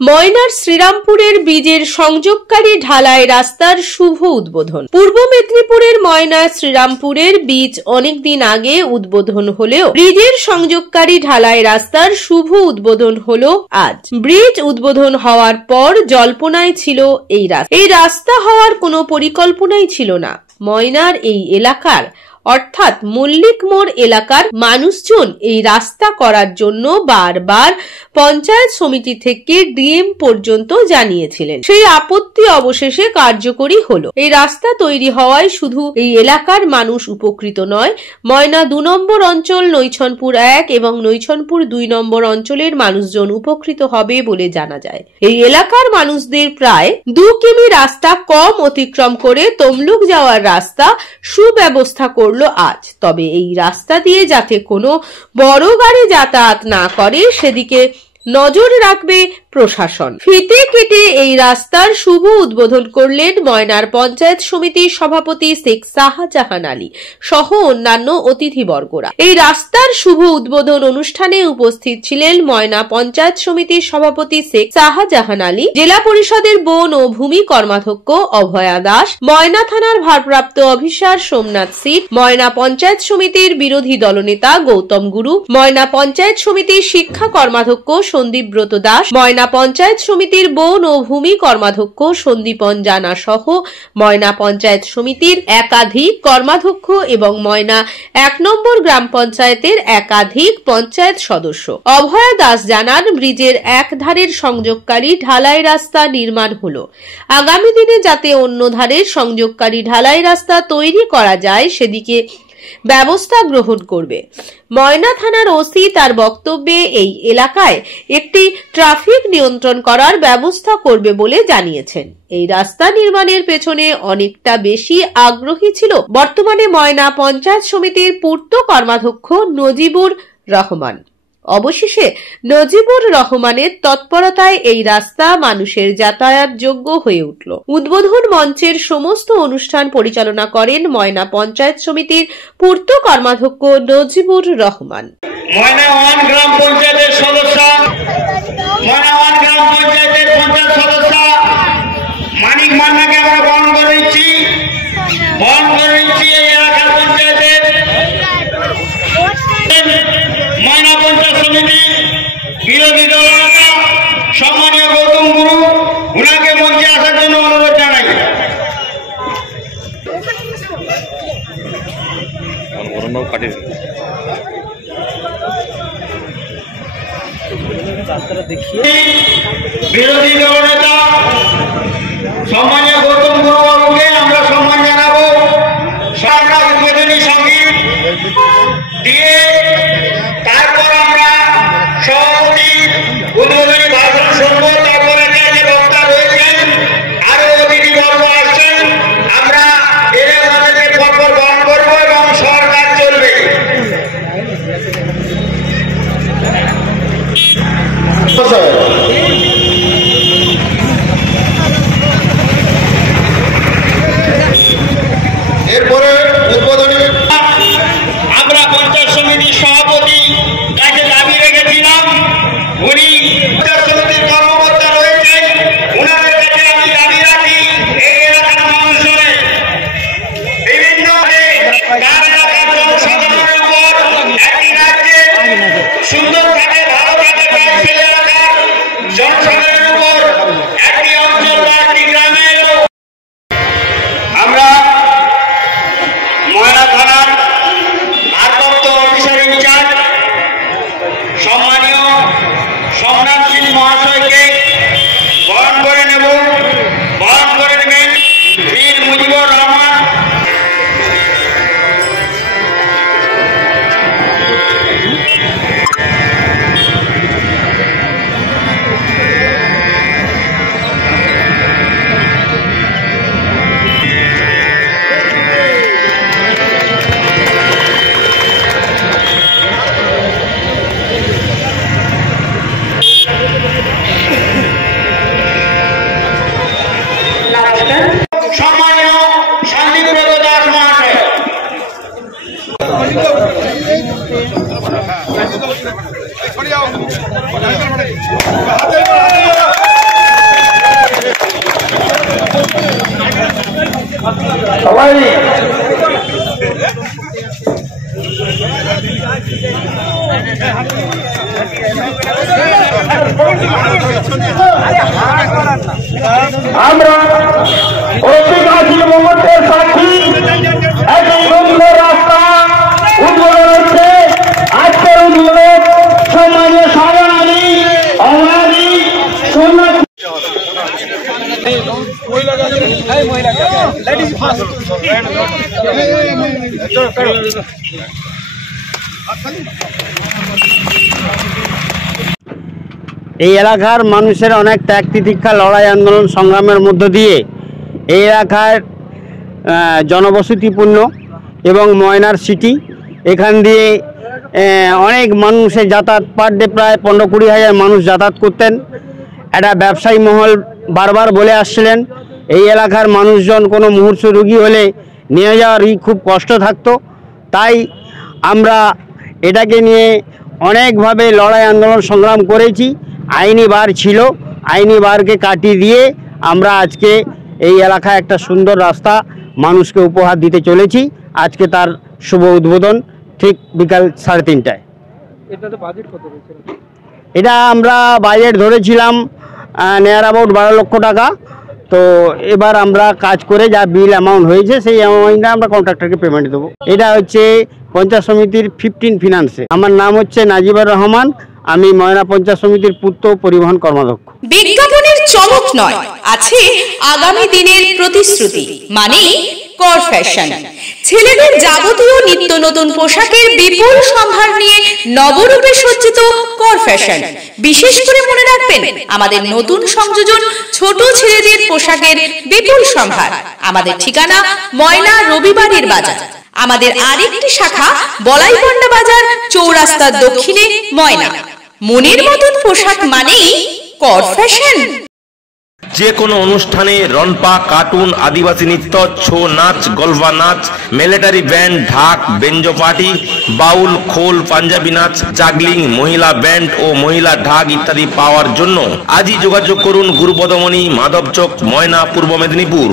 ময়নার শ্রীরামপুরের ব্রিজের সংযোগকারী ঢালাই রাস্তার শুভ উদ্বোধন। পূর্ব মেদিনীপুরের ময়নার শ্রীরামপুরের ব্রিজ অনেকদিন আগে উদ্বোধন হলেও ব্রিজের সংযোগকারী ঢালাই রাস্তার শুভ উদ্বোধন হলো আজ। ব্রিজ উদ্বোধন হওয়ার পর জল্পনায় ছিল এই রাস্তা হওয়ার কোনো পরিকল্পনাই ছিল না। ময়নার এই এলাকার অর্থাৎ মল্লিক মোড় এলাকার মানুষজন এই রাস্তা করার জন্য বারবার পঞ্চায়েত সমিতি থেকে ডিএম পর্যন্ত জানিয়েছিলেন। সেই আপত্তি অবশেষে কার্যকরী হলো। এই রাস্তা তৈরি হওয়ায় শুধু এই এলাকার মানুষ উপকৃত নয়, ময়না ২ নম্বর অঞ্চল, নৈছনপুর ১ এবং নৈছনপুর ২ নম্বর অঞ্চলের মানুষজন উপকৃত হবে বলে জানা যায়। এই এলাকার মানুষদের প্রায় ২ কিমি রাস্তা কম অতিক্রম করে তমলুক যাওয়ার রাস্তা সুব্যবস্থা করল আজ। তবে এই রাস্তা দিয়ে যাতে কোনো বড় গাড়ি যাতায়াত না করে সেদিকে নজর রাখবে প্রশাসন। ফিতে কেটে এই রাস্তার শুভ উদ্বোধন করলেন ময়নার পঞ্চায়েত সমিতির সভাপতি শেখ শাহজাহান আলী সহ অন্যান্য অতিথিবর্গরা। এই রাস্তার শুভ উদ্বোধন অনুষ্ঠানে উপস্থিত ছিলেন ময়না পঞ্চায়েত সমিতির সভাপতি শেখ শাহজাহান আলী, জেলা পরিষদের বন ও ভূমি কর্মাধ্যক্ষ অভয়া দাস, ময়না থানার ভারপ্রাপ্ত অফিসার সোমনাথ সিট, ময়না পঞ্চায়েত সমিতির বিরোধী দলনেতা গৌতম গুরু, ময়না পঞ্চায়েত সমিতির শিক্ষা কর্মাধ্যক্ষ সন্দীপ ব্রত দাস, ময়না পঞ্চায়েত সমিতির বন ও ভূমি কর্মাধ্যক্ষ সন্দীপন জানা সহ ময়না পঞ্চায়েত সমিতির একাধিক কর্মাধ্যক্ষ এবং ময়না ১ নম্বর গ্রাম পঞ্চায়েতের একাধিক পঞ্চায়েত সদস্য। অভয়া দাস জানান, ব্রিজের এক ধারের সংযোগকারী ঢালাই রাস্তা নির্মাণ হলো। আগামী দিনে যাতে অন্য ধারের সংযোগকারী ঢালাই রাস্তা তৈরি করা যায় সেদিকে ব্যবস্থা গ্রহণ করবে। ময়না থানার ওসি তার বক্তব্যে এই এলাকায় একটি ট্রাফিক নিয়ন্ত্রণ করার ব্যবস্থা করবে বলে জানিয়েছেন। এই রাস্তা নির্মাণের পেছনে অনেকটা বেশি আগ্রহী ছিল বর্তমানে ময়না পঞ্চায়েত সমিতির পূর্ত কর্মাধ্যক্ষ নজিবুর রহমান। অবশেষে নজিবুর রহমানের তৎপরতায় এই রাস্তা মানুষের যাতায়াত যোগ্য হয়ে উঠল। উদ্বোধন মঞ্চের সমস্ত অনুষ্ঠান পরিচালনা করেন ময়না পঞ্চায়েত সমিতির পূর্ত কর্মাধ্যক্ষ নজিবুর রহমান। ময়না 1 গ্রাম পঞ্চায়েতের সদস্য, ময়না 1 গ্রাম পঞ্চায়েতের পঞ্চায়েত সদস্য মানিক মান্নাকে আমরা বরণ করে নিচ্ছি এই এলাকার পঞ্চায়েতের ময়না পঞ্চায়েত সমিতি বিরোধী দলনেতা সম্মানীয় গৌতম গুরু, উনাকে মঞ্চে আসার জন্য অনুরোধ জানাই। বিরোধী দলনেতা সম্মানীয় গৌতম গুরু বাবুকে আমরা সম্মান জানাবো। সরকার উদ্বোধনী সঙ্গীত দিয়ে তারপর আমরা সভাপতি উদ্বোধনী ভাষণ শুনবো। তারপর এখানে বক্তা রয়েছেন, আরো অতিথিবর্গ আসছেন, আমরা এদের ওনাদেরকে পরপর বরণ করবো এবং সরকার চলবে। এরপরে উদ্বোধনী আমরা পঞ্চায়েত সমিতির সভাপতি তাকে দাবি রেখেছিলাম, উনি পঞ্চায়েত সমিতির কর্মকর্তা রয়েছেন, ওনাদের কাছে আমি দাবি রাখি এই এলাকার মানুষজনের বিভিন্ন এলাকার জনসাধারণের উপর একই রাজ্যে সুন্দর থাকে, ভালো থাকে, সেই এলাকার জনসাধারণের উপর একটি অঞ্চল বা একটি গ্রামের আমরা ময়না থানার ভারপ্রাপ্ত অফিসার ইনচার্জ সম্মানীয় সোমনাথ সিং আমরা ঐতিহাসিক মুহূর্তের সাক্ষী। একটি সুন্দর রাস্তা উদ্বোধন হচ্ছে। আজকের উদ্বোধক সমাজে সারানারী অনারী সন্ন্যাসী এই এলাকার মানুষের অনেক ত্যাগ তিতিক্ষা লড়াই আন্দোলন সংগ্রামের মধ্য দিয়ে এই এলাকার জনবসতিপূর্ণ এবং ময়নার সিটি। এখান দিয়ে অনেক মানুষের যাতায়াত, পার ডে প্রায় 15-20 হাজার মানুষ যাতায়াত করতেন। একটা ব্যবসায়ী মহল বারবার বলে আসছিলেন এই এলাকার মানুষজন কোনো মুহূর্ত রোগী হলে নিয়ে যাওয়ারই খুব কষ্ট থাকতো। তাই আমরা এটাকে নিয়ে অনেকভাবে লড়াই আন্দোলন সংগ্রাম করেছি। আইনি বার ছিল, আইনি বারকে কাটিয়ে দিয়ে আমরা আজকে এই এলাকায় একটা সুন্দর রাস্তা মানুষকে উপহার দিতে চলেছি। আজকে তার শুভ উদ্বোধন ঠিক বিকাল 3:30টায়। এটা আমরা বাজেট ধরেছিলাম নিয়ার অ্যাবাউট 12 লক্ষ টাকা। তো এবার আমরা কাজ করে যা বিল অ্যামাউন্ট হয়েছে সেই অ্যামাউন্টটা আমরা কন্ট্রাক্টরকে পেমেন্ট দেবো। এটা হচ্ছে পঞ্চায়েত সমিতির 15 ফিনান্সে। আমার নাম হচ্ছে নাজিবুর রহমান, আমি ময়না পঞ্চায়েত সমিতির পূর্ত পরিবহন কর্মাধ্যক্ষ। বিজ্ঞাপনের চমক নয়, আছে আগামী দিনের প্রতিশ্রুতি, মানে কর ফ্যাশন। ছেলেদের যাবতীয় নিত্য নতুন পোশাকের বিপুল সম্ভার নিয়ে নবরূপে সজ্জিত কর ফ্যাশন। বিশেষ করে মনে রাখবেন আমাদের নতুন সংযোজন ছোট ছেলেদের পোশাকের বিপুল সম্ভার। আমাদের ঠিকানা ময়না রবিবারের বাজার। আমাদের আরেকটি শাখা বলাইপন্ডা বাজার, চৌরাস্তার দক্ষিণে ময়না। মনের মতন পোশাক মানেই কর ফ্যাশন। যে কোনো অনুষ্ঠানে রনপা, কার্টুন, আদিবাসী নৃত্য, ছৌ নাচ, গলফা নাচ, মিলিটারি ব্যান্ড, ঢাক, বেঞ্জো পার্টি, বাউল, খোল, পাঞ্জাবি নাচ, জাগলিং, মহিলা ব্যান্ড ও মহিলা ঢাক ইত্যাদি পাওয়ার জন্য আজই যোগাযোগ করুন গুরুপদমণি, মাধবচক, ময়না, পূর্ব মেদিনীপুর।